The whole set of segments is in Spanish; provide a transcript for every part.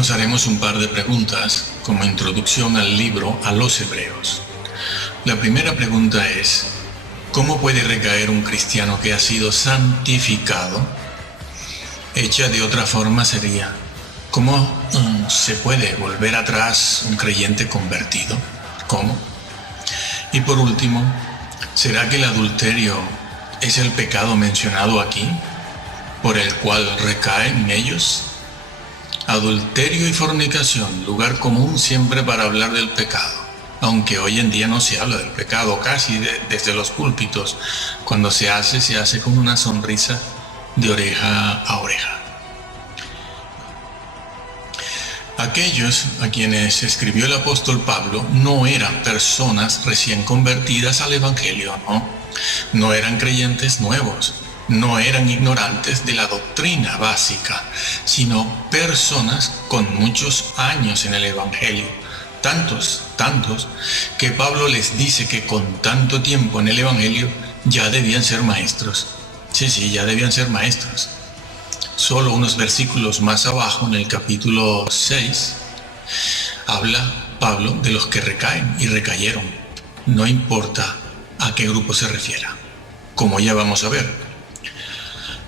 Nos haremos un par de preguntas como introducción al libro a los Hebreos. La primera pregunta es: ¿cómo puede recaer un cristiano que ha sido santificado? Hecha de otra forma sería: ¿cómo se puede volver atrás un creyente convertido? ¿Cómo? Y por último, ¿será que el adulterio es el pecado mencionado aquí, por el cual recaen ellos? Adulterio y fornicación, lugar común siempre para hablar del pecado, aunque hoy en día no se habla del pecado casi desde los púlpitos. Cuando se hace con una sonrisa de oreja a oreja. Aquellos a quienes escribió el apóstol Pablo no eran personas recién convertidas al Evangelio, no eran creyentes nuevos, no eran ignorantes de la doctrina básica, sino personas con muchos años en el Evangelio, tantos, que Pablo les dice que con tanto tiempo en el Evangelio ya debían ser maestros. Sí, ya debían ser maestros. Solo unos versículos más abajo, en el capítulo 6, habla Pablo de los que recaen y recayeron. No importa a qué grupo se refiera, como ya vamos a ver.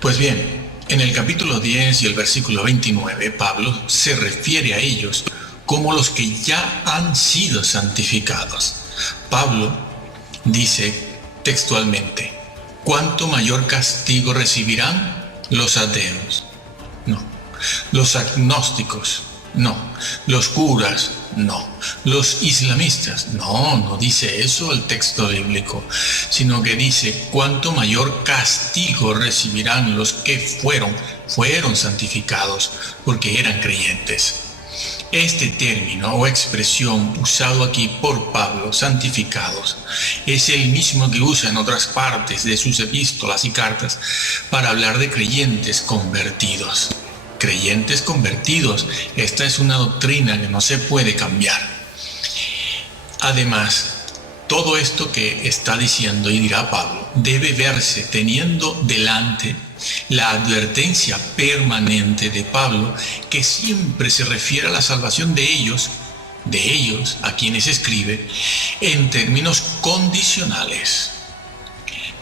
Pues bien, en el capítulo 10 y el versículo 29, Pablo se refiere a ellos como los que ya han sido santificados. Pablo dice textualmente: ¿cuánto mayor castigo recibirán los ateos? No. Los agnósticos, no. Los curas, no. Los islamistas, no dice eso el texto bíblico, sino que dice: cuánto mayor castigo recibirán los que fueron santificados porque eran creyentes. Este término o expresión usado aquí por Pablo, santificados, es el mismo que usa en otras partes de sus epístolas y cartas para hablar de creyentes convertidos. Creyentes convertidos, esta es una doctrina que no se puede cambiar. Además, todo esto que está diciendo y dirá Pablo debe verse teniendo delante la advertencia permanente de Pablo, que siempre se refiere a la salvación de ellos a quienes escribe, en términos condicionales.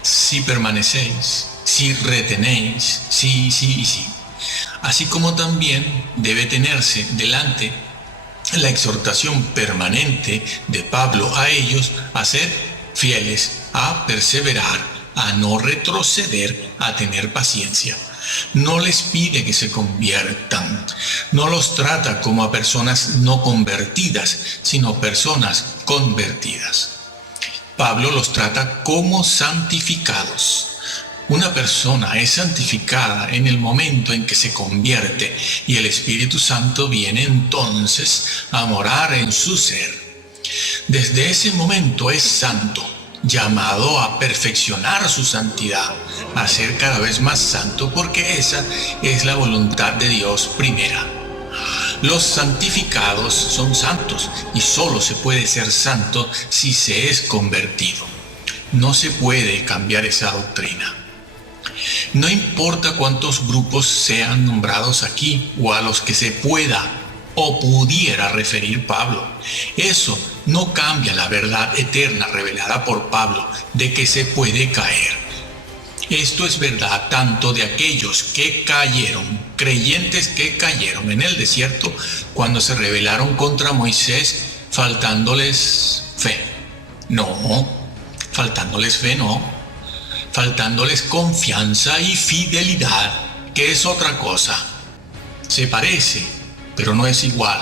Si permanecéis, si retenéis, sí. Así como también debe tenerse delante la exhortación permanente de Pablo a ellos a ser fieles, a perseverar, a no retroceder, a tener paciencia. No les pide que se conviertan, no los trata como a personas no convertidas, sino personas convertidas. Pablo los trata como santificados. Una persona es santificada en el momento en que se convierte y el Espíritu Santo viene entonces a morar en su ser. Desde ese momento es santo, llamado a perfeccionar su santidad, a ser cada vez más santo, porque esa es la voluntad de Dios primera. Los santificados son santos y solo se puede ser santo si se es convertido. No se puede cambiar esa doctrina. No importa cuántos grupos sean nombrados aquí o a los que se pueda o pudiera referir Pablo, eso no cambia la verdad eterna revelada por Pablo de que se puede caer. Esto es verdad tanto de aquellos que cayeron, creyentes que cayeron en el desierto cuando se rebelaron contra Moisés, faltándoles fe. Faltándoles confianza y fidelidad, que es otra cosa. Se parece, pero no es igual.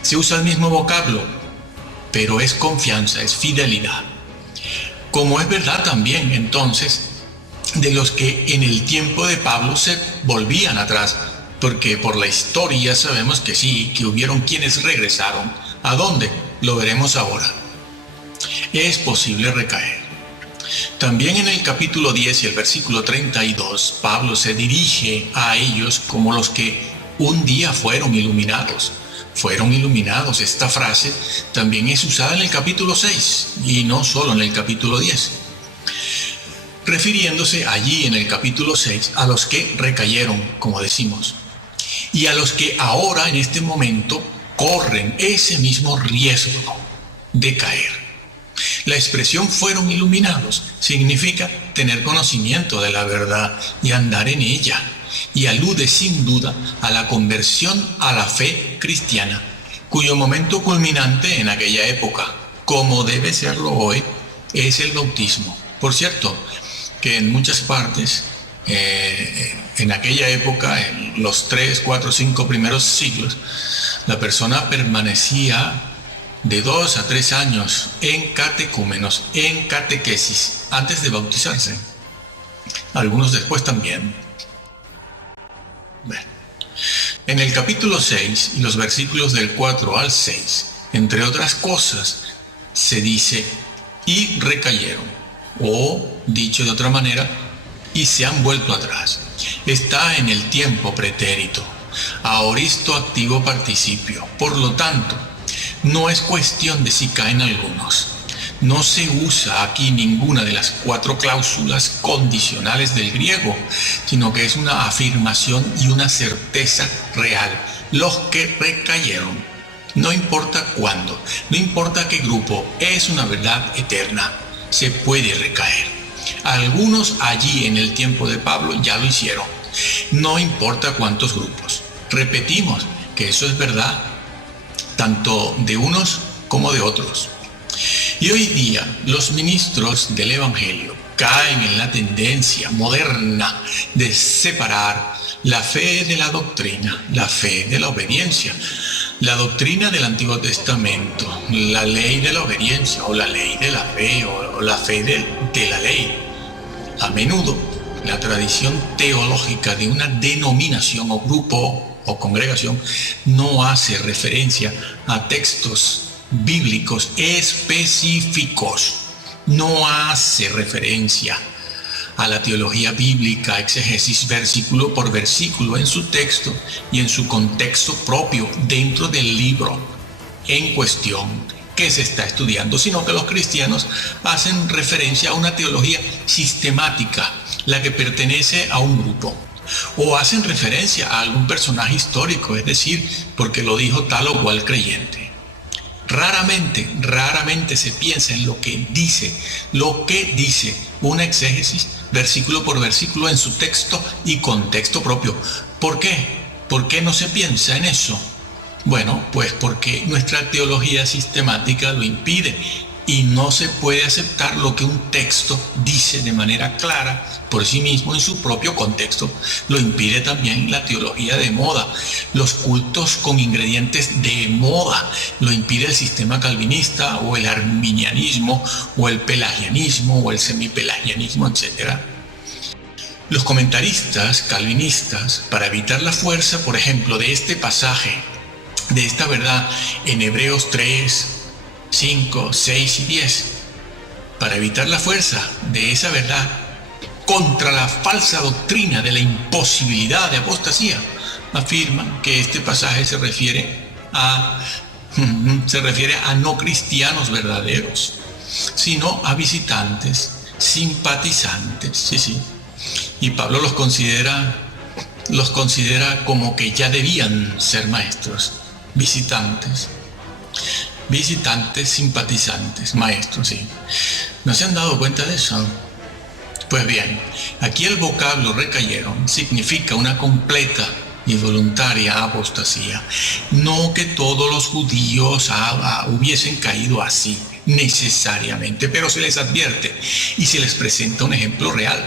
Se usa el mismo vocablo, pero es confianza, es fidelidad. Como es verdad también, entonces, de los que en el tiempo de Pablo se volvían atrás, porque por la historia sabemos que sí, que hubieron quienes regresaron. ¿A dónde? Lo veremos ahora. Es posible recaer. También en el capítulo 10 y el versículo 32, Pablo se dirige a ellos como los que un día fueron iluminados. Esta frase también es usada en el capítulo 6 y no solo en el capítulo 10. refiriéndose allí en el capítulo 6 a los que recayeron, como decimos. y a los que ahora en este momento corren ese mismo riesgo de caer. La expresión fueron iluminados significa tener conocimiento de la verdad y andar en ella, y alude sin duda a la conversión a la fe cristiana, cuyo momento culminante en aquella época, como debe serlo hoy, es el bautismo. Por cierto, que en muchas partes, en aquella época, en los 3, 4, 5 primeros siglos, la persona permanecía de 2 a 3 años en catecúmenos, en catequesis, antes de bautizarse. Algunos después también. Bueno. En el capítulo 6 y los versículos del 4 al 6, entre otras cosas, se dice, y recayeron, o, dicho de otra manera, y se han vuelto atrás. Está en el tiempo pretérito, aoristo activo participio. Por lo tanto, no es cuestión de si caen algunos. No se usa aquí ninguna de las 4 cláusulas condicionales del griego, sino que es una afirmación y una certeza real. Los que recayeron, no importa cuándo, no importa qué grupo, es una verdad eterna. Se puede recaer. Algunos allí en el tiempo de Pablo ya lo hicieron. No importa cuántos grupos. Repetimos que eso es verdad, tanto de unos como de otros. Y hoy día los ministros del Evangelio caen en la tendencia moderna de separar la fe de la doctrina, la fe de la obediencia, la doctrina del Antiguo Testamento, la ley de la obediencia o la ley de la fe o la fe de la ley. A menudo la tradición teológica de una denominación o grupo o congregación no hace referencia a textos bíblicos específicos, no hace referencia a la teología bíblica, exégesis versículo por versículo en su texto y en su contexto propio dentro del libro en cuestión que se está estudiando, sino que los cristianos hacen referencia a una teología sistemática, la que pertenece a un grupo, o hacen referencia a algún personaje histórico, es decir, porque lo dijo tal o cual creyente. Raramente se piensa en lo que dice una exégesis versículo por versículo en su texto y contexto propio. ¿Por qué? ¿Por qué no se piensa en eso? Bueno, pues porque nuestra teología sistemática lo impide y no se puede aceptar lo que un texto dice de manera clara por sí mismo en su propio contexto. Lo impide también la teología de moda, los cultos con ingredientes de moda, lo impide el sistema calvinista o el arminianismo o el pelagianismo o el semipelagianismo, etc. Los comentaristas calvinistas, para evitar la fuerza, por ejemplo, de este pasaje, de esta verdad en Hebreos 3, 5, 6 y 10, para evitar la fuerza de esa verdad contra la falsa doctrina de la imposibilidad de apostasía, afirman que este pasaje se refiere a no cristianos verdaderos, sino a visitantes, simpatizantes, sí. Y Pablo los considera como que ya debían ser maestros, visitantes, simpatizantes, maestros, sí. ¿No se han dado cuenta de eso? Pues bien, aquí el vocablo recayeron significa una completa y voluntaria apostasía. No que todos los judíos hubiesen caído así, necesariamente, pero se les advierte y se les presenta un ejemplo real.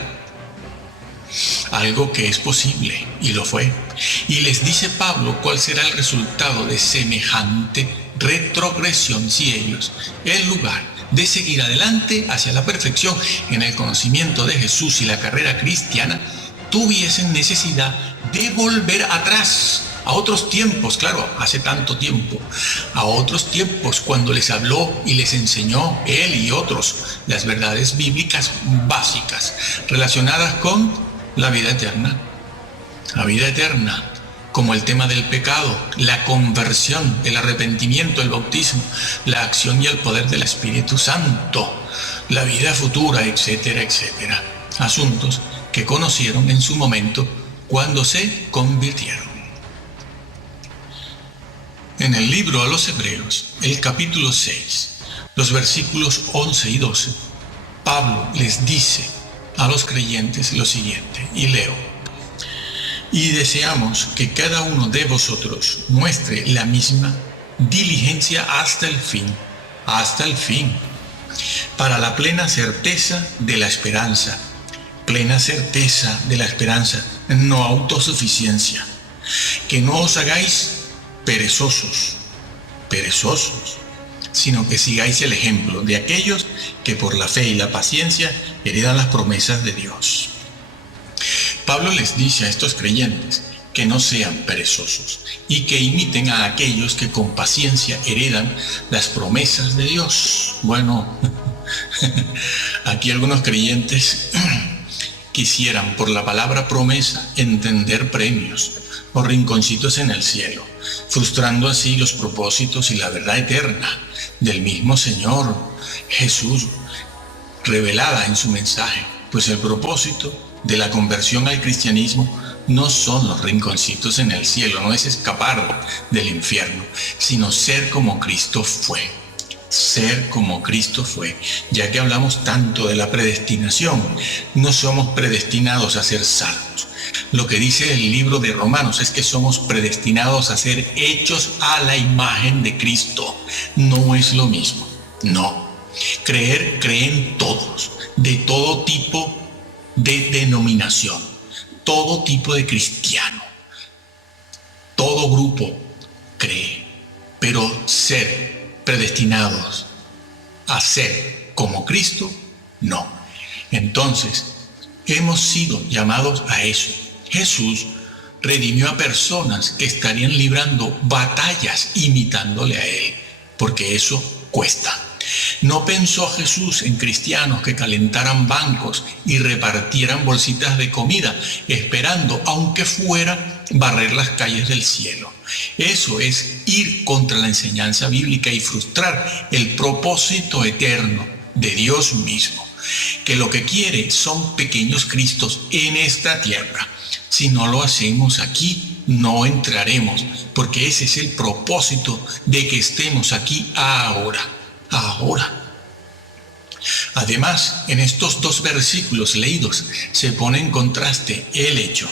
Algo que es posible, y lo fue. Y les dice Pablo cuál será el resultado de semejante retrogresión si ellos, en lugar de seguir adelante hacia la perfección en el conocimiento de Jesús y la carrera cristiana, tuviesen necesidad de volver atrás a otros tiempos, claro, hace tanto tiempo, a otros tiempos cuando les habló y les enseñó él y otros las verdades bíblicas básicas relacionadas con la vida eterna. La vida eterna, como el tema del pecado, la conversión, el arrepentimiento, el bautismo, la acción y el poder del Espíritu Santo, la vida futura, etcétera, etcétera. Asuntos que conocieron en su momento cuando se convirtieron. En el libro a los Hebreos, el capítulo 6, los versículos 11 y 12, Pablo les dice a los creyentes lo siguiente, y leo: y deseamos que cada uno de vosotros muestre la misma diligencia hasta el fin, para la plena certeza de la esperanza, no autosuficiencia, que no os hagáis perezosos, sino que sigáis el ejemplo de aquellos que por la fe y la paciencia heredan las promesas de Dios. Pablo les dice a estos creyentes que no sean perezosos y que imiten a aquellos que con paciencia heredan las promesas de Dios. Bueno, aquí algunos creyentes quisieran por la palabra promesa entender premios o rinconcitos en el cielo, frustrando así los propósitos y la verdad eterna del mismo Señor Jesús revelada en su mensaje, pues el propósito de la conversión al cristianismo no son los rinconcitos en el cielo, no es escapar del infierno, sino ser como Cristo fue. Ser como Cristo fue. Ya que hablamos tanto de la predestinación, no somos predestinados a ser salvos. Lo que dice el libro de Romanos es que somos predestinados a ser hechos a la imagen de Cristo. No es lo mismo, no. Creen todos, de todo tipo de denominación, todo tipo de cristiano, todo grupo cree, pero ser predestinados a ser como Cristo, no. Entonces, hemos sido llamados a eso. Jesús redimió a personas que estarían librando batallas imitándole a Él, porque eso cuesta. No pensó Jesús en cristianos que calentaran bancos y repartieran bolsitas de comida, esperando, aunque fuera, barrer las calles del cielo. Eso es ir contra la enseñanza bíblica y frustrar el propósito eterno de Dios mismo, que lo que quiere son pequeños Cristos en esta tierra. Si no lo hacemos aquí, no entraremos, porque ese es el propósito de que estemos aquí ahora. Además, en estos dos versículos leídos se pone en contraste el hecho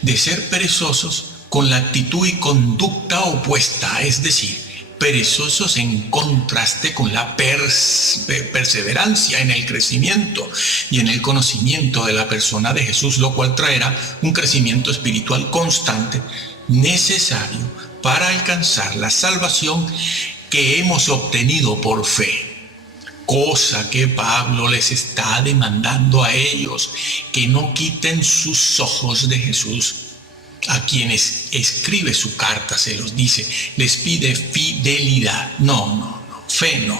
de ser perezosos con la actitud y conducta opuesta, es decir, perezosos en contraste con la perseverancia en el crecimiento y en el conocimiento de la persona de Jesús, lo cual traerá un crecimiento espiritual constante necesario para alcanzar la salvación que hemos obtenido por fe, cosa que Pablo les está demandando a ellos, que no quiten sus ojos de Jesús. A quienes escribe su carta se los dice, les pide fidelidad, no, fe no,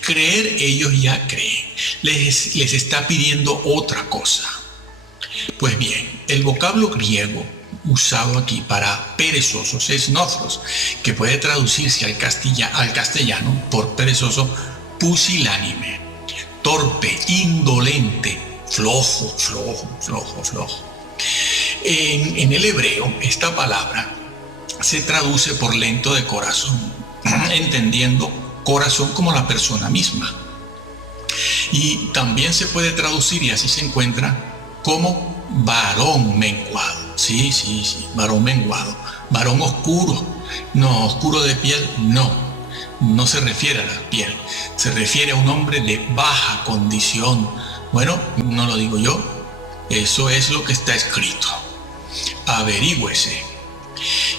creer ellos ya creen, les está pidiendo otra cosa. Pues bien, el vocablo griego usado aquí para perezosos es nothros, que puede traducirse al castellano por perezoso pusilánime, torpe, indolente, flojo. En el hebreo, esta palabra se traduce por lento de corazón, entendiendo corazón como la persona misma. Y también se puede traducir, y así se encuentra, como varón menguado. Sí, varón menguado, varón oscuro. No, oscuro de piel, no se refiere a la piel, se refiere a un hombre de baja condición. Bueno, no lo digo yo, eso es lo que está escrito. Averígüese.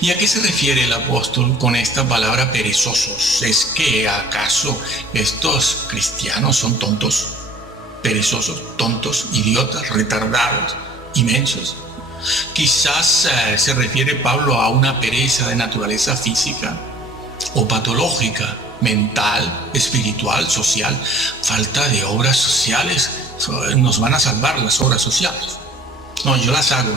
¿Y a qué se refiere el apóstol con esta palabra perezosos? ¿Es que acaso estos cristianos son tontos? Perezosos, tontos, idiotas, retardados, inmensos. Quizás se refiere Pablo a una pereza de naturaleza física o patológica, mental, espiritual, social, falta de obras sociales. Nos van a salvar las obras sociales. No, yo las hago,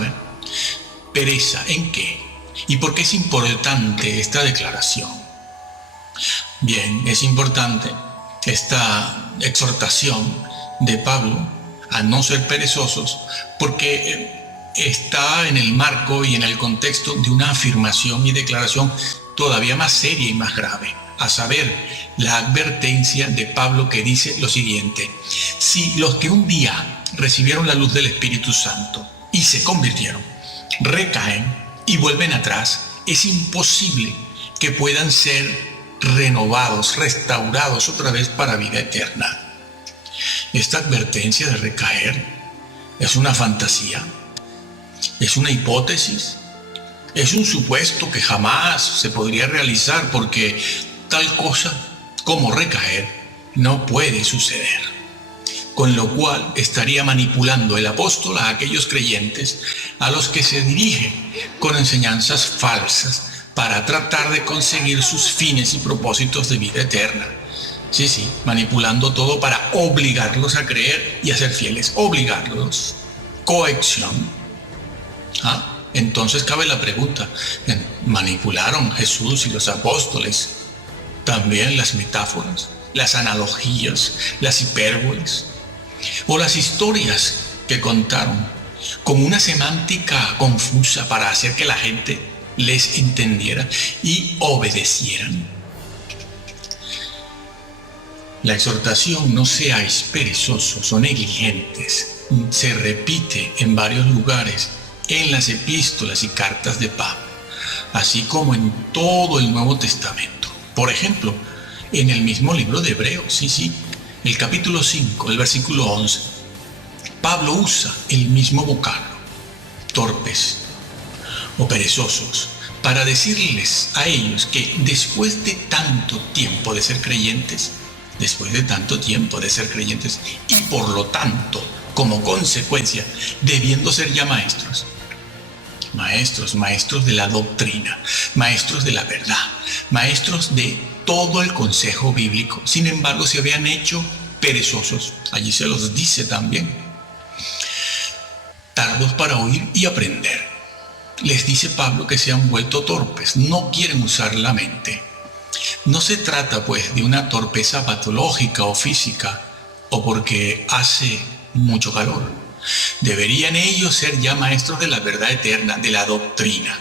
¿Pereza en qué? ¿Y por qué es importante esta declaración? Bien, es importante esta exhortación de Pablo a no ser perezosos porque está en el marco y en el contexto de una afirmación y declaración todavía más seria y más grave, a saber, la advertencia de Pablo que dice lo siguiente: si los que un día recibieron la luz del Espíritu Santo y se convirtieron, recaen y vuelven atrás, es imposible que puedan ser renovados, restaurados otra vez para vida eterna. Esta advertencia de recaer es una fantasía, es una hipótesis, es un supuesto que jamás se podría realizar, porque tal cosa como recaer no puede suceder. Con lo cual estaría manipulando el apóstol a aquellos creyentes a los que se dirige con enseñanzas falsas para tratar de conseguir sus fines y propósitos de vida eterna. Sí, manipulando todo para obligarlos a creer y a ser fieles. Obligarlos. Coacción. Entonces cabe la pregunta: ¿manipularon Jesús y los apóstoles también las metáforas, las analogías, las hipérboles o las historias que contaron con una semántica confusa para hacer que la gente les entendiera y obedecieran? La exhortación: no seáis perezosos o negligentes, se repite en varios lugares en las epístolas y cartas de Pablo, así como en todo el Nuevo Testamento. Por ejemplo, en el mismo libro de Hebreos, el capítulo 5, el versículo 11, Pablo usa el mismo vocablo, torpes o perezosos, para decirles a ellos que después de tanto tiempo de ser creyentes, y por lo tanto, como consecuencia, debiendo ser ya maestros de la doctrina, maestros de la verdad, maestros de todo el consejo bíblico, sin embargo se habían hecho perezosos. Allí se los dice también: tardos para oír y aprender. Les dice Pablo que se han vuelto torpes, no quieren usar la mente. No se trata pues de una torpeza patológica o física, o porque hace mucho calor. Deberían ellos ser ya maestros de la verdad eterna, de la doctrina,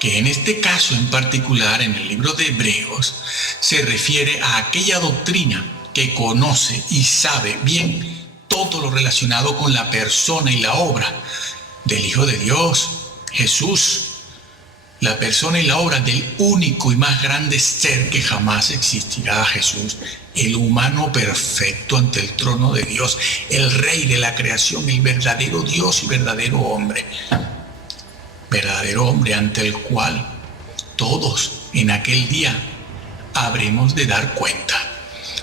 que en este caso en particular, en el libro de Hebreos, se refiere a aquella doctrina que conoce y sabe bien todo lo relacionado con la persona y la obra del Hijo de Dios, Jesús, la persona y la obra del único y más grande ser que jamás existirá, Jesús, el humano perfecto ante el trono de Dios, el Rey de la creación, el verdadero Dios y verdadero hombre ante el cual todos en aquel día habremos de dar cuenta,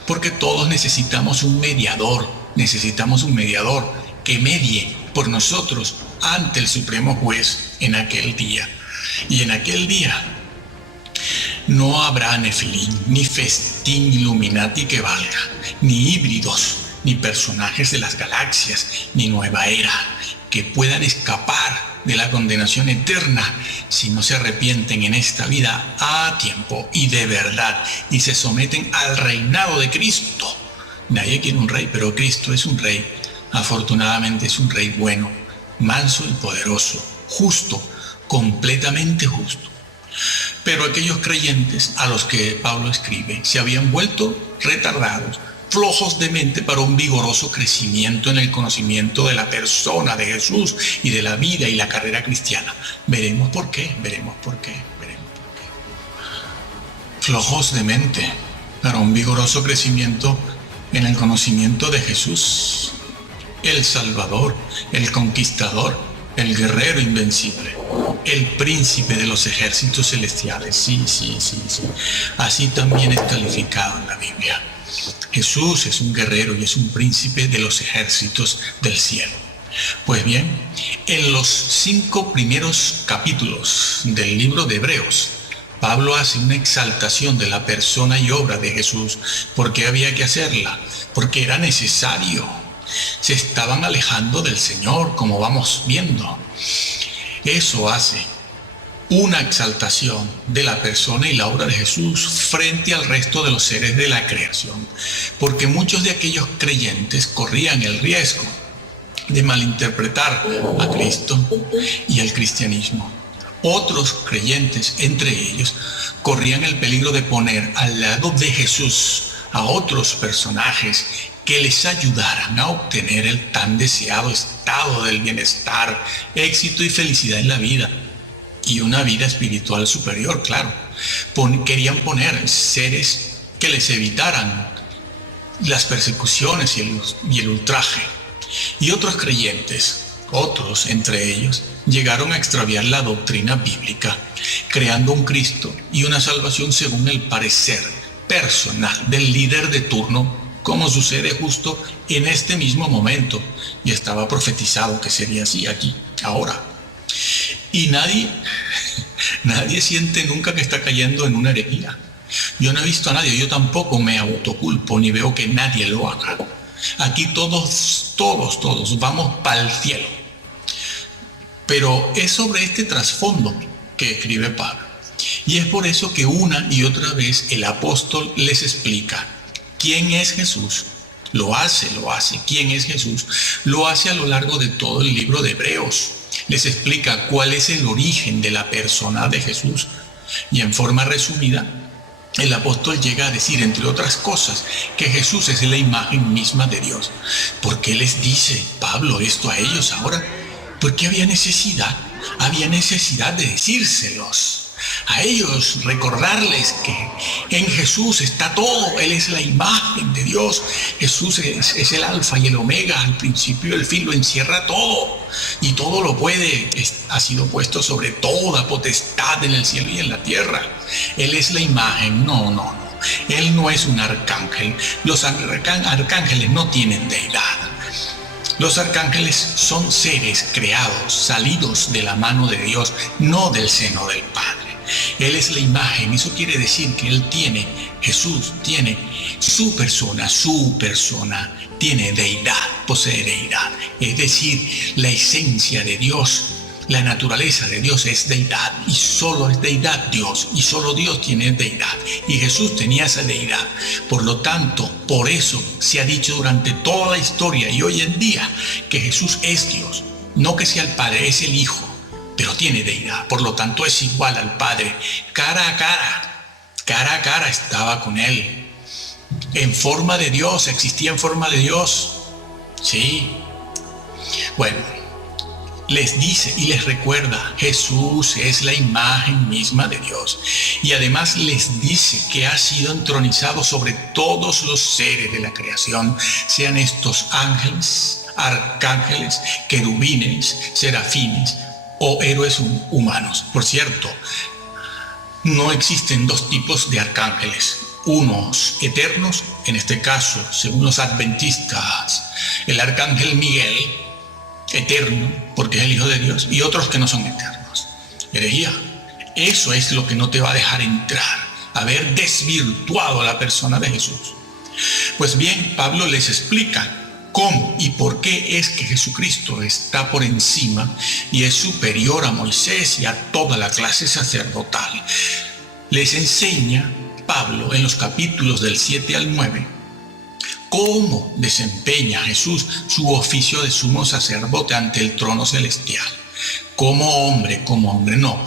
porque todos necesitamos un mediador que medie por nosotros ante el Supremo Juez en aquel día. Y en aquel día no habrá Nefilim, ni festín Illuminati que valga, ni híbridos, ni personajes de las galaxias, ni nueva era, que puedan escapar de la condenación eterna si no se arrepienten en esta vida a tiempo y de verdad, y se someten al reinado de Cristo. Nadie quiere un rey, pero Cristo es un rey. Afortunadamente es un rey bueno, manso y poderoso, justo, completamente justo. Pero aquellos creyentes a los que Pablo escribe se habían vuelto retardados, flojos de mente para un vigoroso crecimiento en el conocimiento de la persona de Jesús y de la vida y la carrera cristiana. Veremos por qué. Flojos de mente para un vigoroso crecimiento en el conocimiento de Jesús, el Salvador, el Conquistador, el guerrero invencible, el príncipe de los ejércitos celestiales. Sí. Así también es calificado en la Biblia. Jesús es un guerrero y es un príncipe de los ejércitos del cielo. Pues bien, en los 5 primeros capítulos del libro de Hebreos, Pablo hace una exaltación de la persona y obra de Jesús. ¿Por qué había que hacerla? Porque era necesario. Se estaban alejando del Señor, como vamos viendo. Eso hace una exaltación de la persona y la obra de Jesús frente al resto de los seres de la creación, porque muchos de aquellos creyentes corrían el riesgo de malinterpretar a Cristo y el cristianismo, Otros creyentes, entre ellos, corrían el peligro de poner al lado de Jesús a otros personajes que les ayudaran a obtener el tan deseado estado del bienestar, éxito y felicidad en la vida, y una vida espiritual superior, claro. Querían poner seres que les evitaran las persecuciones y el ultraje. Y otros creyentes, otros entre ellos, llegaron a extraviar la doctrina bíblica, creando un Cristo y una salvación según el parecer personal del líder de turno, como sucede justo en este mismo momento, y estaba profetizado que sería así aquí, ahora. Y nadie siente nunca que está cayendo en una herejía. Yo no he visto a nadie, yo tampoco me autoculpo, ni veo que nadie lo haga. Aquí todos vamos para el cielo. Pero es sobre este trasfondo que escribe Pablo. Y es por eso que una y otra vez el apóstol les explica quién es Jesús. Lo hace. ¿Quién es Jesús? Lo hace a lo largo de todo el libro de Hebreos. Les explica cuál es el origen de la persona de Jesús. Y en forma resumida, el apóstol llega a decir, entre otras cosas, que Jesús es la imagen misma de Dios. ¿Por qué les dice Pablo esto a ellos ahora? Porque había necesidad de decírselos. A ellos recordarles que en Jesús está todo. Él es la imagen de Dios. Jesús es el alfa y el omega, al principio y el fin, lo encierra todo. Y todo lo puede. Ha sido puesto sobre toda potestad en el cielo y en la tierra. Él es la imagen. No. Él no es un arcángel. Los arcángeles no tienen deidad. Los arcángeles son seres creados, salidos de la mano de Dios, no del seno del Padre. Él es la imagen. Eso quiere decir que Jesús tiene su persona, tiene deidad, posee deidad. Es decir, la esencia de Dios, la naturaleza de Dios es deidad, y solo es deidad Dios, y solo Dios tiene deidad. Y Jesús tenía esa deidad. Por lo tanto, por eso se ha dicho durante toda la historia y hoy en día que Jesús es Dios. No que sea el Padre, es el Hijo, pero tiene deidad. Por lo tanto, es igual al Padre. Cara a cara estaba con Él. En forma de Dios, existía en forma de Dios. Sí. Bueno, les dice y les recuerda, Jesús es la imagen misma de Dios. Y además les dice que ha sido entronizado sobre todos los seres de la creación, sean estos ángeles, arcángeles, querubines, serafines o héroes humanos. Por cierto, no existen dos tipos de arcángeles. Unos eternos, en este caso, según los adventistas, el arcángel Miguel, eterno, porque es el Hijo de Dios, y otros que no son eternos. Herejía. Eso es lo que no te va a dejar entrar, haber desvirtuado la persona de Jesús. Pues bien, Pablo les explica cómo y por qué es que Jesucristo está por encima y es superior a Moisés y a toda la clase sacerdotal. Les enseña Pablo en los capítulos del 7 al 9 cómo desempeña Jesús su oficio de sumo sacerdote ante el trono celestial. Como hombre no.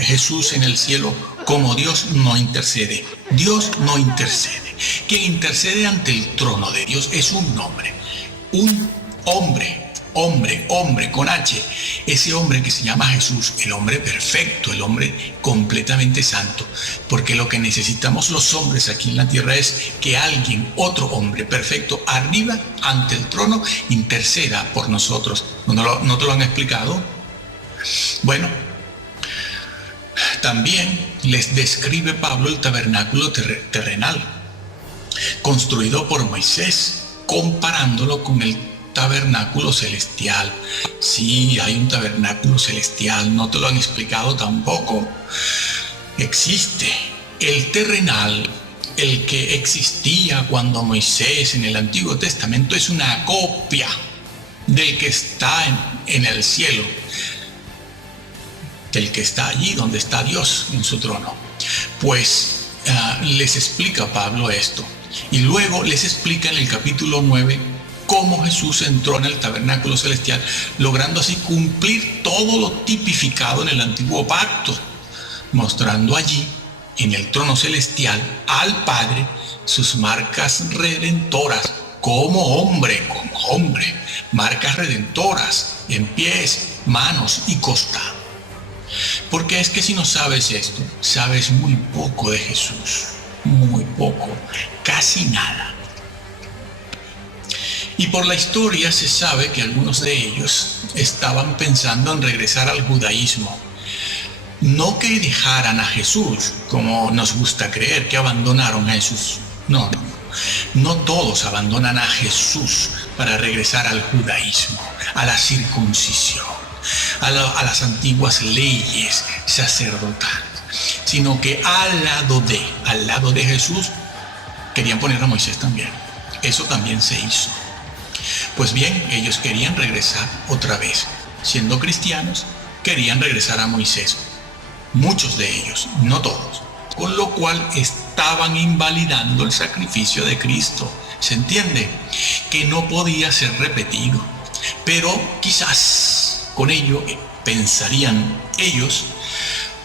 Jesús en el cielo como Dios no intercede. Dios no intercede. Quien intercede ante el trono de Dios es un hombre con H, ese hombre que se llama Jesús, el hombre perfecto, el hombre completamente santo, porque lo que necesitamos los hombres aquí en la tierra es que alguien, otro hombre perfecto, arriba ante el trono, interceda por nosotros. ¿No te lo han explicado? Bueno, también les describe Pablo el tabernáculo terrenal, construido por Moisés, comparándolo con el tabernáculo celestial. Sí, hay un tabernáculo celestial, no te lo han explicado tampoco. Existe. El terrenal, el que existía cuando Moisés en el Antiguo Testamento, es una copia del que está en el cielo, del que está allí donde está Dios en su trono. Pues les explica Pablo esto. Y luego les explica en el capítulo 9 cómo Jesús entró en el tabernáculo celestial, logrando así cumplir todo lo tipificado en el antiguo pacto, mostrando allí, en el trono celestial, al Padre sus marcas redentoras, como hombre, marcas redentoras en pies, manos y costado. Porque es que si no sabes esto, sabes muy poco de Jesús, muy poco, casi nada. Y por la historia se sabe que algunos de ellos estaban pensando en regresar al judaísmo. No que dejaran a Jesús, como nos gusta creer, que abandonaron a Jesús. No. No todos abandonan a Jesús para regresar al judaísmo, a la circuncisión, a las antiguas leyes sacerdotales, sino que al lado de Jesús querían poner a Moisés también. Eso también se hizo. Pues bien, ellos querían regresar otra vez. Siendo cristianos, querían regresar a Moisés. Muchos de ellos, no todos. Con lo cual estaban invalidando el sacrificio de Cristo. ¿Se entiende? Que no podía ser repetido. Pero quizás con ello, pensarían ellos,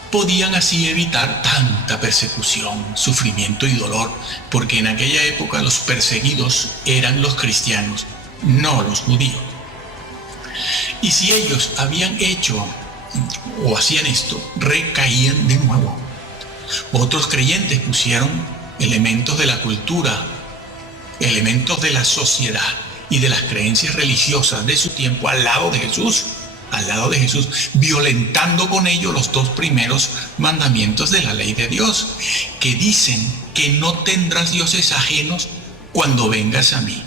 podían así evitar tanta persecución, sufrimiento y dolor, porque en aquella época los perseguidos eran los cristianos, no los judíos. Y si ellos habían hecho o hacían esto, recaían de nuevo. Otros creyentes pusieron elementos de la cultura, elementos de la sociedad y de las creencias religiosas de su tiempo al lado de Jesús, violentando con ello los 2 primeros mandamientos de la ley de Dios, que dicen que no tendrás dioses ajenos cuando vengas a mí.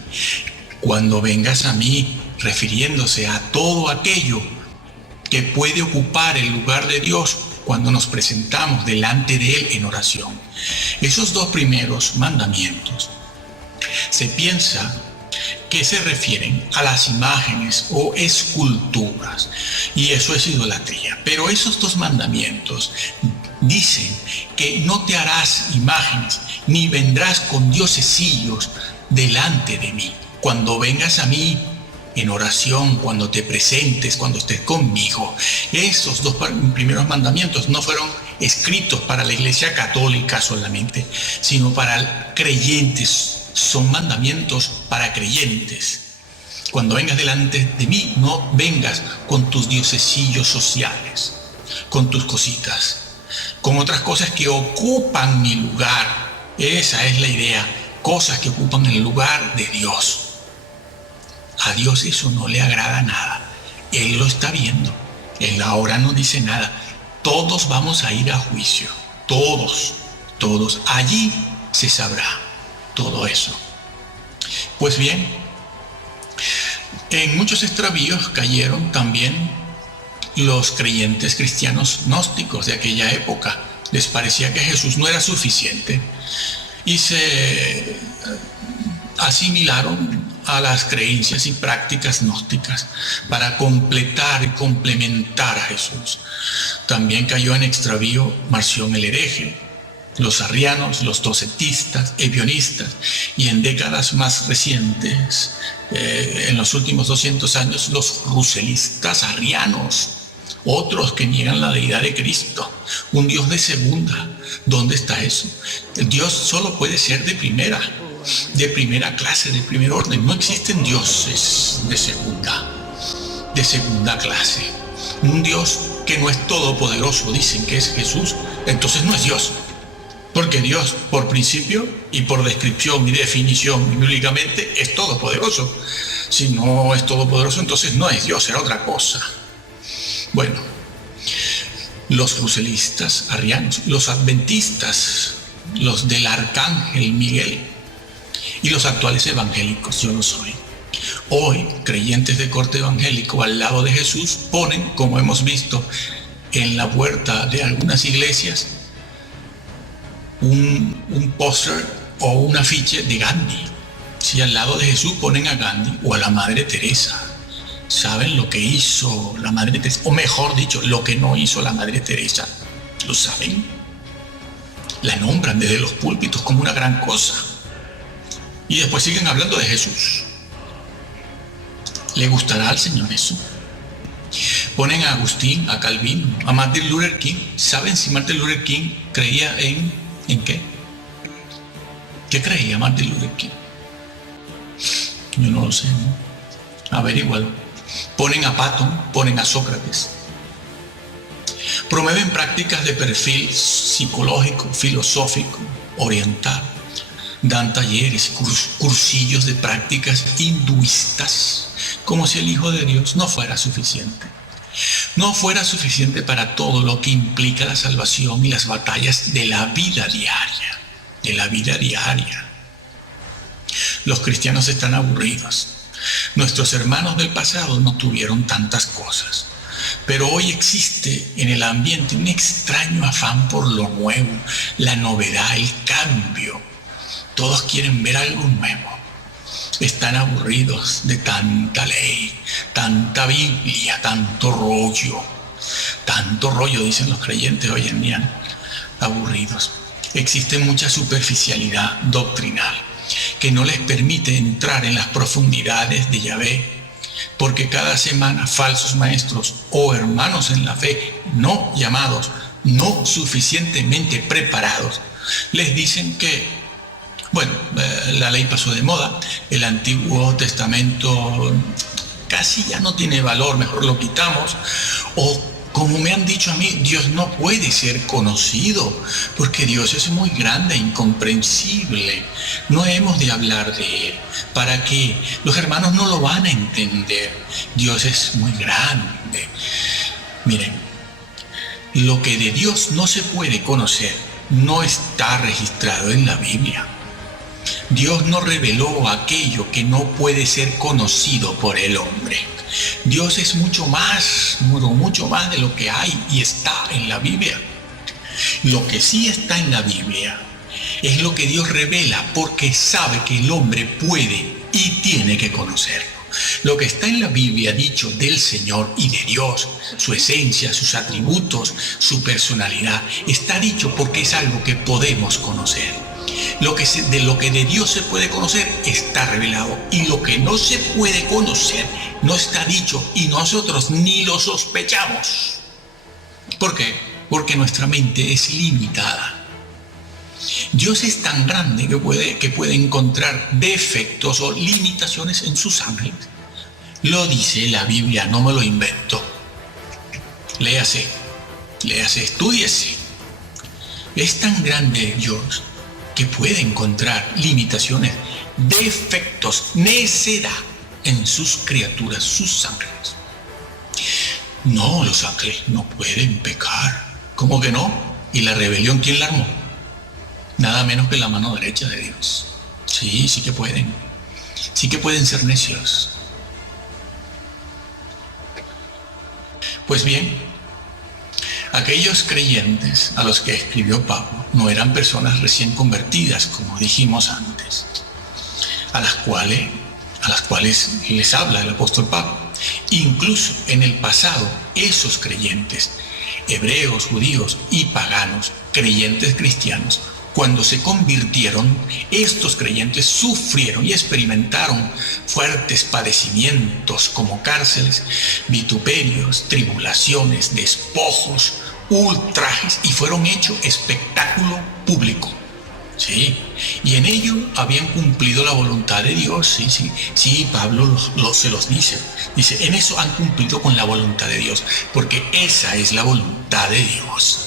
Cuando vengas a mí, refiriéndose a todo aquello que puede ocupar el lugar de Dios cuando nos presentamos delante de Él en oración. Esos 2 primeros mandamientos se piensa que se refieren a las imágenes o esculturas, y eso es idolatría. Pero esos 2 mandamientos dicen que no te harás imágenes, ni vendrás con diosesillos delante de mí. Cuando vengas a mí en oración, cuando te presentes, cuando estés conmigo. Esos 2 primeros mandamientos no fueron escritos para la Iglesia Católica solamente, sino para creyentes. Son mandamientos para creyentes. Cuando vengas delante de mí, no vengas con tus diosesillos sociales, con tus cositas, con otras cosas que ocupan mi lugar. Esa es la idea, cosas que ocupan el lugar de Dios. A Dios eso no le agrada nada. Él lo está viendo. Él ahora no dice nada. Todos vamos a ir a juicio. Todos. Allí se sabrá todo eso. Pues bien, en muchos extravíos cayeron también los creyentes cristianos gnósticos de aquella época. Les parecía que Jesús no era suficiente y se asimilaron a las creencias y prácticas gnósticas para completar y complementar a Jesús. También cayó en extravío Marción el hereje, los arrianos, los docetistas, ebionistas, y en décadas más recientes, en los últimos 200 años, los ruselistas arrianos, otros que niegan la deidad de Cristo, un Dios de segunda. ¿Dónde está eso? El Dios solo puede ser de primera clase, de primer orden. No existen dioses de segunda clase. Un Dios que no es todopoderoso, dicen que es Jesús, entonces no es Dios. Porque Dios, por principio y por descripción y definición bíblicamente, es todopoderoso. Si no es todopoderoso, entonces no es Dios, era otra cosa. Bueno, los ruselistas arrianos, los adventistas, los del arcángel Miguel y los actuales evangélicos, yo lo soy. Hoy, creyentes de corte evangélico al lado de Jesús ponen, como hemos visto en la puerta de algunas iglesias, un póster o un afiche de Gandhi. Si al lado de Jesús ponen a Gandhi o a la Madre Teresa, ¿saben lo que hizo la Madre Teresa? O mejor dicho, lo que no hizo la Madre Teresa. ¿Lo saben? La nombran desde los púlpitos como una gran cosa. Y después siguen hablando de Jesús. ¿Le gustará al Señor eso? Ponen a Agustín, a Calvino, a Martin Luther King. ¿Saben si Martin Luther King creía en qué? ¿Qué creía Martin Luther King? Yo no lo sé, ¿no? Averígualo. Ponen a Platón, ponen a Sócrates. Promueven prácticas de perfil psicológico, filosófico, oriental. Dan talleres, cursillos de prácticas hinduistas, como si el Hijo de Dios no fuera suficiente. No fuera suficiente para todo lo que implica la salvación y las batallas de la vida diaria. De la vida diaria. Los cristianos están aburridos. Nuestros hermanos del pasado no tuvieron tantas cosas. Pero hoy existe en el ambiente un extraño afán por lo nuevo, la novedad, el cambio. Todos quieren ver algo nuevo. Están aburridos de tanta ley, tanta Biblia, tanto rollo. Tanto rollo, dicen los creyentes hoy en día. Aburridos. Existe mucha superficialidad doctrinal que no les permite entrar en las profundidades de Yahvé, porque cada semana falsos maestros o hermanos en la fe no llamados, no suficientemente preparados, les dicen que, bueno, la ley pasó de moda, el Antiguo Testamento casi ya no tiene valor, mejor lo quitamos, o como me han dicho a mí, Dios no puede ser conocido, porque Dios es muy grande, incomprensible. No hemos de hablar de Él. ¿Para qué? Los hermanos no lo van a entender. Dios es muy grande. Miren, lo que de Dios no se puede conocer no está registrado en la Biblia. Dios no reveló aquello que no puede ser conocido por el hombre. Dios es mucho más de lo que hay y está en la Biblia. Lo que sí está en la Biblia es lo que Dios revela porque sabe que el hombre puede y tiene que conocerlo. Lo que está en la Biblia dicho del Señor y de Dios, su esencia, sus atributos, su personalidad, está dicho porque es algo que podemos conocer. Lo que de Dios se puede conocer está revelado, y lo que no se puede conocer no está dicho, y nosotros ni lo sospechamos. ¿Por qué? Porque nuestra mente es limitada. Dios es tan grande que puede encontrar defectos o limitaciones en sus ángeles. Lo dice la Biblia, no me lo invento. Léase, estúdiese. Es tan grande Dios que puede encontrar limitaciones, defectos, necedad en sus criaturas, sus ángeles. No, los ángeles no pueden pecar. ¿Cómo que no? ¿Y la rebelión quién la armó? Nada menos que la mano derecha de Dios. Sí, sí que pueden. Sí que pueden ser necios. Pues bien, aquellos creyentes a los que escribió Pablo no eran personas recién convertidas, como dijimos antes, a las cuales les habla el apóstol Pablo. Incluso en el pasado, esos creyentes, hebreos, judíos y paganos, creyentes cristianos, cuando se convirtieron, estos creyentes sufrieron y experimentaron fuertes padecimientos como cárceles, vituperios, tribulaciones, despojos, ultrajes, y fueron hechos espectáculo público. Sí, y en ello habían cumplido la voluntad de Dios. Sí, Pablo se los dice. Dice, en eso han cumplido con la voluntad de Dios, porque esa es la voluntad de Dios.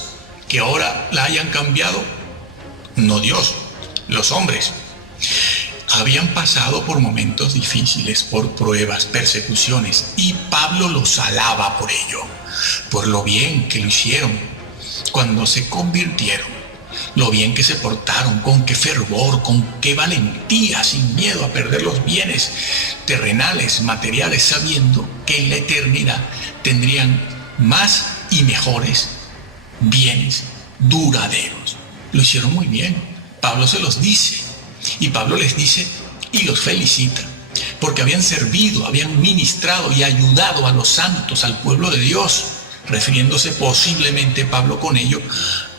Que ahora la hayan cambiado, no Dios, los hombres. Habían pasado por momentos difíciles, por pruebas, persecuciones, y Pablo los alaba por ello, por lo bien que lo hicieron cuando se convirtieron, lo bien que se portaron, con qué fervor, con qué valentía, sin miedo a perder los bienes terrenales, materiales, sabiendo que en la eternidad tendrían más y mejores bienes duraderos. Lo hicieron muy bien. Pablo se los dice, y Pablo les dice y los felicita, porque habían servido, habían ministrado y ayudado a los santos, al pueblo de Dios, refiriéndose posiblemente Pablo con ello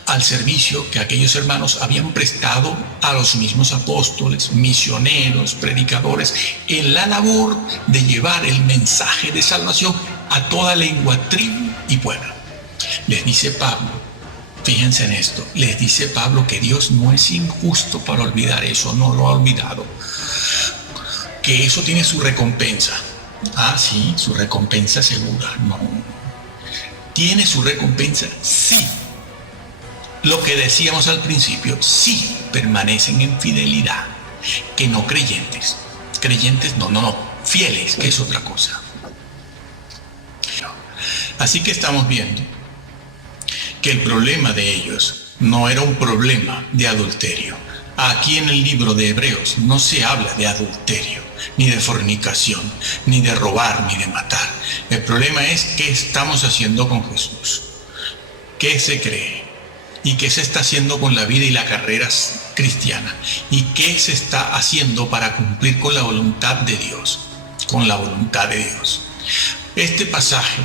al servicio que aquellos hermanos habían prestado a los mismos apóstoles, misioneros, predicadores, en la labor de llevar el mensaje de salvación a toda lengua, tribu y pueblo. Les dice Pablo, fíjense en esto, les dice Pablo que Dios no es injusto para olvidar eso, no lo ha olvidado, que eso tiene su recompensa. Ah, sí, su recompensa segura, no. ¿Tiene su recompensa? Sí. Lo que decíamos al principio, sí permanecen en fidelidad, que no creyentes. Creyentes no, fieles, que es otra cosa. Así que estamos viendo que el problema de ellos no era un problema de adulterio. Aquí en el libro de Hebreos no se habla de adulterio, ni de fornicación, ni de robar, ni de matar. El problema es qué estamos haciendo con Jesús, qué se cree y qué se está haciendo con la vida y la carrera cristiana y qué se está haciendo para cumplir con la voluntad de Dios, con la voluntad de Dios. Este pasaje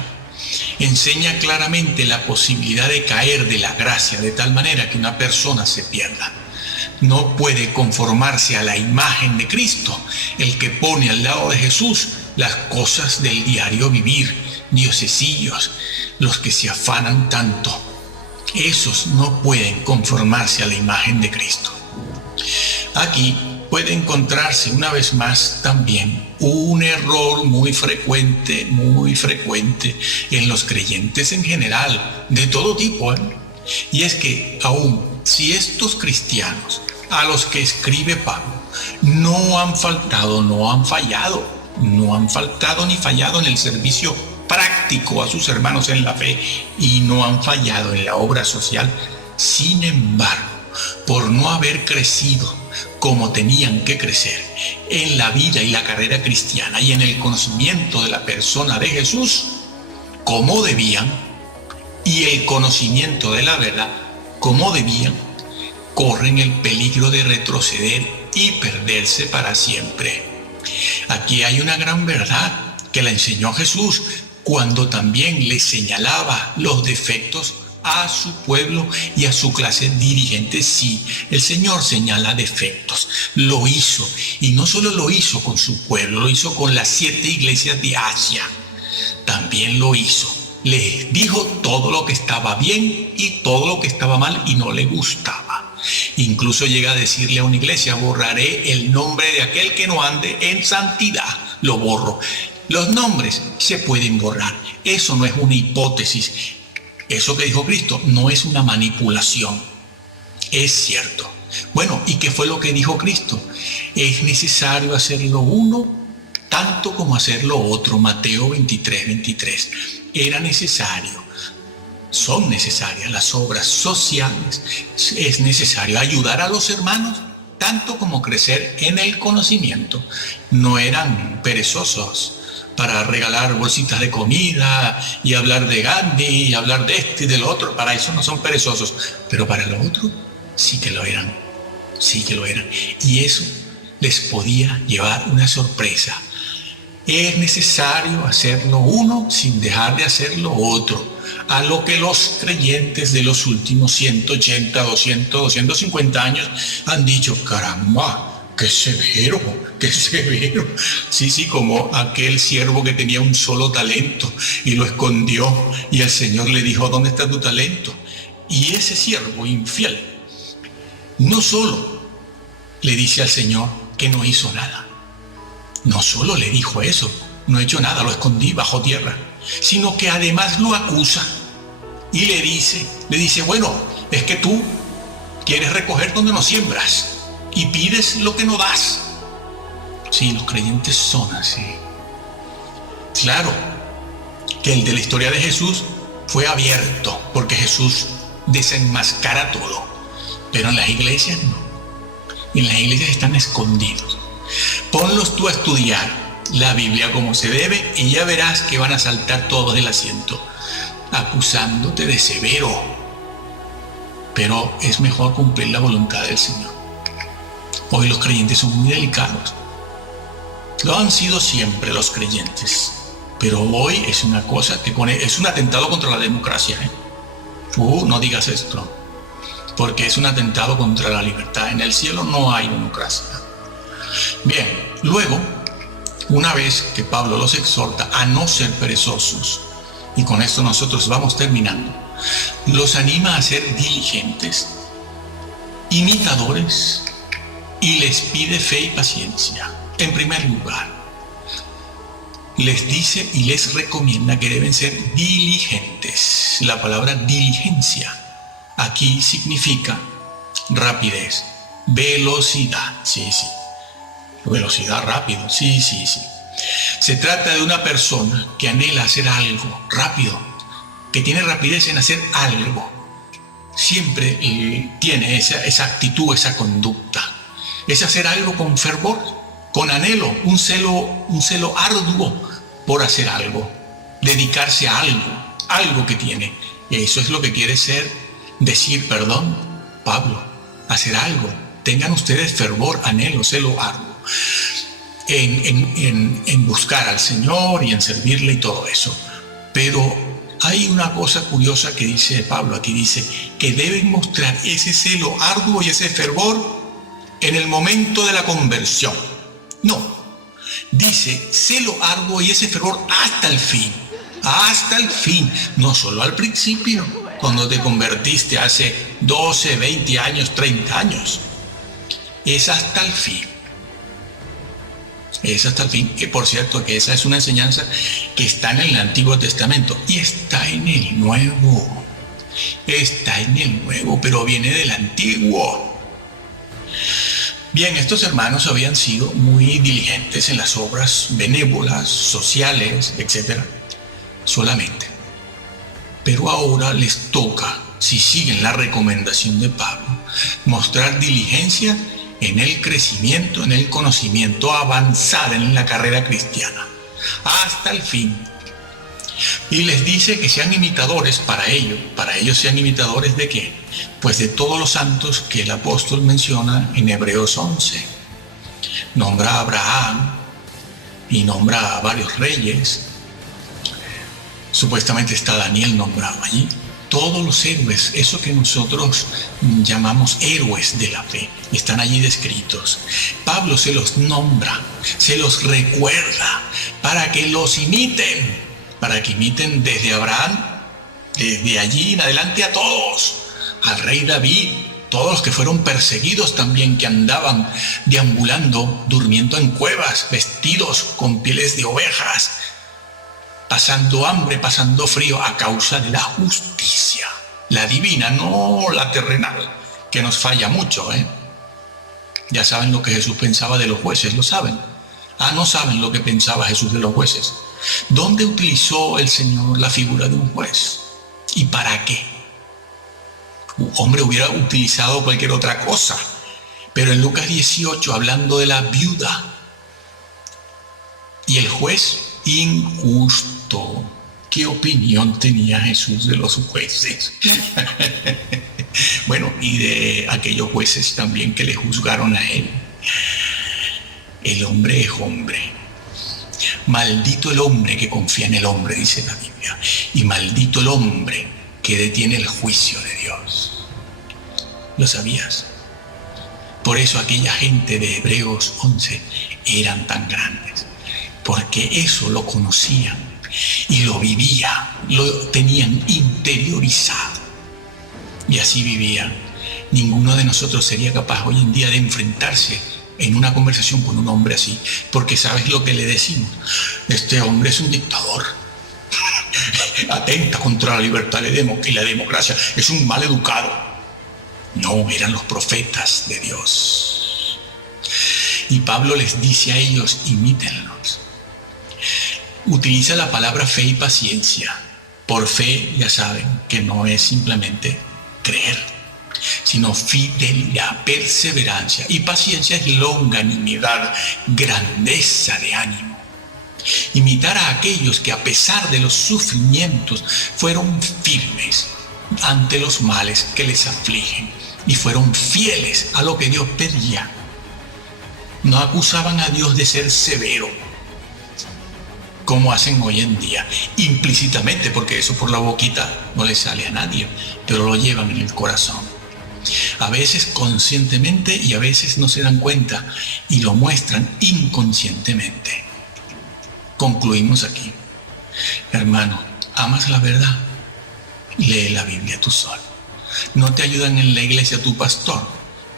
enseña claramente la posibilidad de caer de la gracia de tal manera que una persona se pierda. No puede conformarse a la imagen de Cristo, el que pone al lado de Jesús las cosas del diario vivir, diocesillos, los que se afanan tanto. Esos no pueden conformarse a la imagen de Cristo. Aquí puede encontrarse una vez más también un error muy frecuente en los creyentes en general, de todo tipo, y es que aún si estos cristianos a los que escribe Pablo no han faltado ni fallado en el servicio práctico a sus hermanos en la fe y no han fallado en la obra social, sin embargo, por no haber crecido como tenían que crecer en la vida y la carrera cristiana y en el conocimiento de la persona de Jesús como debían, y el conocimiento de la verdad como debían, corren el peligro de retroceder y perderse para siempre. Aquí hay una gran verdad que la enseñó Jesús cuando también le señalaba los defectos a su pueblo y a su clase dirigente. Sí, el Señor señala defectos, lo hizo, y no solo lo hizo con su pueblo, lo hizo con las 7 iglesias de Asia, también lo hizo. Les dijo todo lo que estaba bien y todo lo que estaba mal y no le gustaba. Incluso llega a decirle a una iglesia: borraré el nombre de aquel que no ande en santidad, lo borro. Los nombres se pueden borrar, eso no es una hipótesis. Eso que dijo Cristo no es una manipulación, es cierto. Bueno, ¿y qué fue lo que dijo Cristo? Es necesario hacer lo uno tanto como hacer lo otro. Mateo 23:23. Era necesario, son necesarias las obras sociales, es necesario ayudar a los hermanos tanto como crecer en el conocimiento. No eran perezosos para regalar bolsitas de comida y hablar de Gandhi y hablar de este y del otro. Para eso no son perezosos, pero para lo otro sí que lo eran, y eso les podía llevar una sorpresa. Es necesario hacer lo uno sin dejar de hacer lo otro, a lo que los creyentes de los últimos 180, 200, 250 años han dicho: caramba, ¡qué severo! ¡Qué severo! Sí, como aquel siervo que tenía un solo talento y lo escondió, y el Señor le dijo: ¿dónde está tu talento? Y ese siervo infiel no solo le dice al Señor que no hizo nada, no solo le dijo eso, no he hecho nada, lo escondí bajo tierra, sino que además lo acusa y le dice: bueno, es que tú quieres recoger donde no siembras y pides lo que no das. Sí, los creyentes son así. Claro que el de la historia de Jesús fue abierto, porque Jesús desenmascara todo, pero en las iglesias no. En las iglesias están escondidos. Ponlos tú a estudiar la Biblia como se debe y ya verás que van a saltar todos del asiento, acusándote de severo. Pero es mejor cumplir la voluntad del Señor. Hoy los creyentes son muy delicados. Lo han sido siempre los creyentes, pero hoy es una cosa que es un atentado contra la democracia. No digas esto. porque es un atentado contra la libertad. En el cielo no hay democracia. Bien, luego, una vez que Pablo los exhorta a no ser perezosos, y con esto nosotros vamos terminando, los anima a ser diligentes, imitadores, y les pide fe y paciencia. En primer lugar, les dice y les recomienda que deben ser diligentes. La palabra diligencia aquí significa rapidez, velocidad. Sí. Velocidad, rápido. Sí. Se trata de una persona que anhela hacer algo rápido, que tiene rapidez en hacer algo. Siempre tiene esa actitud, esa conducta. Es hacer algo con fervor, con anhelo, un celo arduo por hacer algo, dedicarse a algo que tiene. Eso es lo que quiere decir Pablo, hacer algo. Tengan ustedes fervor, anhelo, celo arduo en buscar al Señor y en servirle y todo eso. Pero hay una cosa curiosa que dice Pablo aquí, dice que deben mostrar ese celo arduo y ese fervor en el momento de la conversión. No, dice celo arduo y ese fervor hasta el fin, no solo al principio, cuando te convertiste hace 12, 20 años, 30 años. Es hasta el fin. Que por cierto, que esa es una enseñanza que está en el Antiguo Testamento y está en el Nuevo. Pero viene del Antiguo. Bien, estos hermanos habían sido muy diligentes en las obras benévolas, sociales, etc. solamente. Pero ahora les toca, si siguen la recomendación de Pablo, mostrar diligencia en el crecimiento, en el conocimiento, avanzar en la carrera cristiana, hasta el fin. Y les dice que sean imitadores para ellos sean imitadores ¿de qué? Pues de todos los santos que el apóstol menciona en Hebreos 11. Nombra a Abraham y nombra a varios reyes. Supuestamente está Daniel nombrado allí. Todos los héroes, eso que nosotros llamamos héroes de la fe, están allí descritos. Pablo se los nombra, se los recuerda para que los imiten, desde Abraham, desde allí en adelante a todos, al rey David, todos los que fueron perseguidos también, que andaban deambulando, durmiendo en cuevas, vestidos con pieles de ovejas, pasando hambre, pasando frío a causa de la justicia, la divina, no la terrenal, que nos falla mucho, Ya saben lo que Jesús pensaba de los jueces, ¿lo saben? No saben lo que pensaba Jesús de los jueces. ¿Dónde utilizó el Señor la figura de un juez? ¿Y para qué? Un hombre hubiera utilizado cualquier otra cosa, pero en Lucas 18, hablando de la viuda y el juez injusto, ¿qué opinión tenía Jesús de los jueces? Bueno, y de aquellos jueces también que le juzgaron a él. El hombre es hombre. Maldito el hombre que confía en el hombre, dice la Biblia, y maldito el hombre que detiene el juicio de Dios. ¿Lo sabías? Por eso aquella gente de Hebreos 11 eran tan grandes, porque eso lo conocían y lo vivían, lo tenían interiorizado y así vivían. Ninguno de nosotros sería capaz hoy en día de enfrentarse en una conversación con un hombre así, porque ¿sabes lo que le decimos? Este hombre es un dictador, atenta contra la libertad y la democracia, es un mal educado. No, eran los profetas de Dios. Y Pablo les dice a ellos, imítenlos. Utiliza la palabra fe y paciencia. Por fe, ya saben, que no es simplemente creer, sino fidelidad, perseverancia. Y paciencia es longanimidad, grandeza de ánimo. Imitar a aquellos que a pesar de los sufrimientos fueron firmes ante los males que les afligen y fueron fieles a lo que Dios pedía. No acusaban a Dios de ser severo, como hacen hoy en día, implícitamente, porque eso por la boquita no le sale a nadie, pero lo llevan en el corazón. a veces conscientemente y a veces no se dan cuenta y lo muestran inconscientemente. Concluimos aquí. Hermano, ¿amas la verdad? Lee la Biblia tú solo. No te ayudan en la iglesia tu pastor,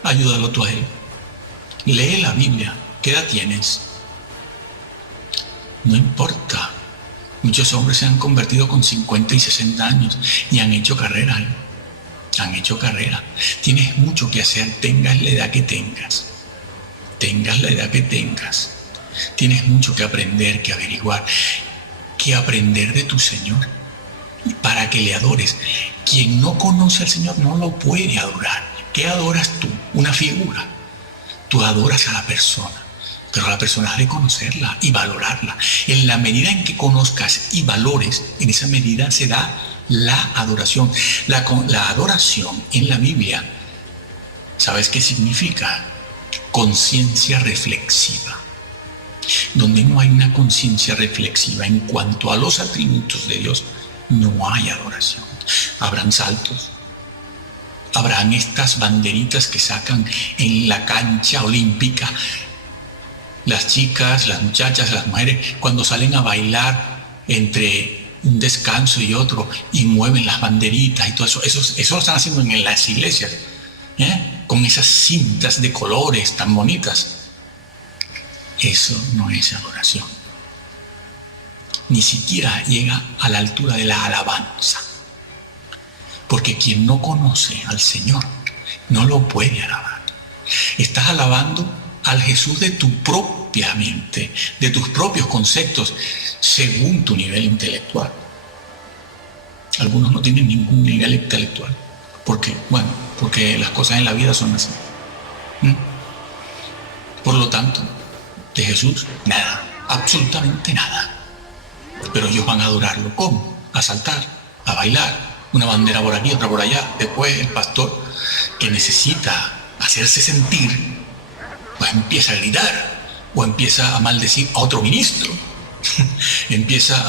ayúdalo tú a él. Lee la Biblia. ¿Qué edad tienes? No importa. Muchos hombres se han convertido con 50 y 60 años y han hecho carrera. Han hecho carrera. Tienes mucho que hacer, tengas la edad que tengas. Tengas la edad que tengas. Tienes mucho que aprender, que averiguar, que aprender de tu Señor para que le adores. Quien no conoce al Señor no lo puede adorar. ¿Qué adoras tú? Una figura. Tú adoras a la persona. Pero la persona has de conocerla y valorarla. En la medida en que conozcas y valores, en esa medida se da la adoración. La adoración en la Biblia, ¿sabes qué significa? Conciencia reflexiva. Donde no hay una conciencia reflexiva en cuanto a los atributos de Dios, no hay adoración. Habrán saltos. Habrán estas banderitas que sacan en la cancha olímpica. Las chicas, las muchachas, las mujeres, cuando salen a bailar entre un descanso y otro y mueven las banderitas y todo eso, eso lo están haciendo en las iglesias, con esas cintas de colores tan bonitas. Eso no es adoración. Ni siquiera llega a la altura de la alabanza. Porque quien no conoce al Señor no lo puede alabar. Estás alabando al Jesús de tu propia mente, de tus propios conceptos, según tu nivel intelectual. Algunos no tienen ningún nivel intelectual. ¿Por qué? Bueno, porque las cosas en la vida son así. Por lo tanto, de Jesús, nada, absolutamente nada. Pero ellos van a adorarlo. ¿Cómo? A saltar, a bailar, una bandera por aquí, otra por allá. Después el pastor, que necesita hacerse sentir, pues empieza a gritar o empieza a maldecir a otro ministro. Empieza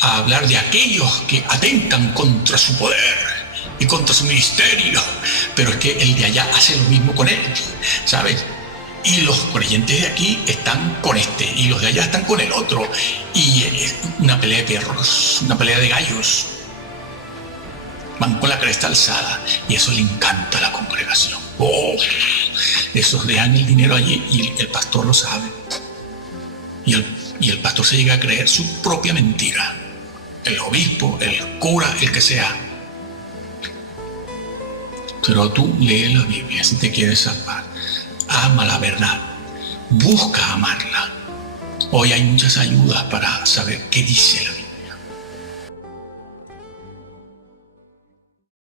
a hablar de aquellos que atentan contra su poder y contra su ministerio. Pero es que el de allá hace lo mismo con él, ¿sabes? Y los creyentes de aquí están con este y los de allá están con el otro. Y es una pelea de perros, una pelea de gallos. Van con la cresta alzada y eso le encanta a la congregación. Oh, esos dejan el dinero allí y el pastor lo sabe. Y el pastor se llega a creer su propia mentira. El obispo, el cura, el que sea. Pero tú lee la Biblia si te quieres salvar. Ama la verdad. Busca amarla. Hoy hay muchas ayudas para saber qué dice la Biblia.